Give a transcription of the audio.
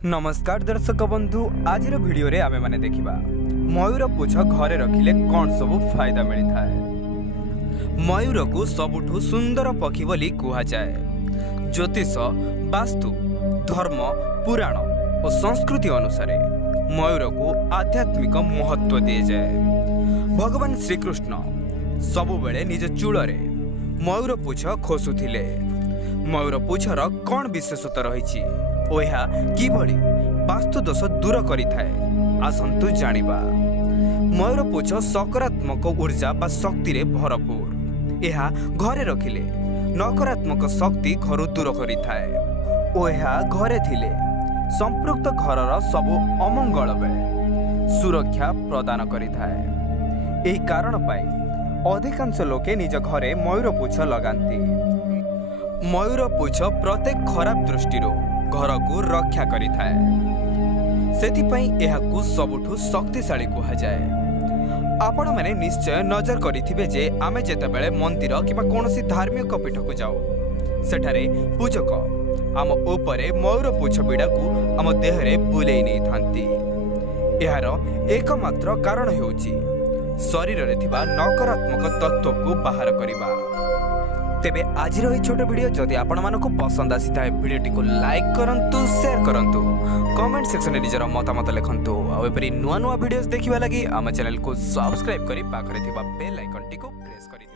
नमस्कार दर्शक बंधु आज भिडियो रे आमे माने देखिबा मयूर पुछ घरे रखिले कौन सब फायदा मिलता है। मयूर को सबुठु सुंदर पक्षी बोली कुहा जाए। ज्योतिष वास्तु धर्म पुराण और संस्कृति अनुसार मयूर को आध्यात्मिक महत्व दिए जाए। भगवान श्रीकृष्ण सबुबेले निज चूଳରେ मयूर पुछ खोसुथिले। मयूर पुछर कौन विशेषता रही और यह किभଳି वास्तु दोष दूर करिथाए आसंतु जानिबा। मयूर पुछ सकारात्मक ऊर्जा बा शक्ति रे भरपूर। यह घरे रखिले नकारात्मक शक्ति घर दूर करिथाए और यह घरे थिले संपृक्त घरर सबु अमंगल बेले सुरक्षा प्रदान करिथाए। एही कारण पाई अधिकांश लोके निज घरे मयूर पुछ लगांती। मयूर पुछ प्रत्येक खराब दृष्टि घर को रक्षा करिथाए। सेथिपई एहाकु सबुठु शक्तिशाली कुहा जाए। आपण माने निश्चय नजर करिथिबे जे आमे जेतेबेले मंदिर किबा कोनोसी धार्मिक पीठ को जाओ सेठारे पूजक आम ऊपरे मयूर पुछ बिड़ा को आम देहरे बुलेई नै थांती। एहार एकमात्र कारण हेउची शरीर रे थिबा नकारात्मक तत्व को बाहर करिबा। तेबे आज रही छोट वीडियो जदि आपण मानको पसंद आसी थाए वीडियोटी को लाइक करंतु शेयर करंतु कमेंट सेक्शन रे निजर मतामत लिखंतु आ एपरि नुआ नुआ वीडियोस देखिबा लागि आम चैनल को सब्सक्राइब करी पाखरे थिबा बेल आइकन टी को प्रेस करी।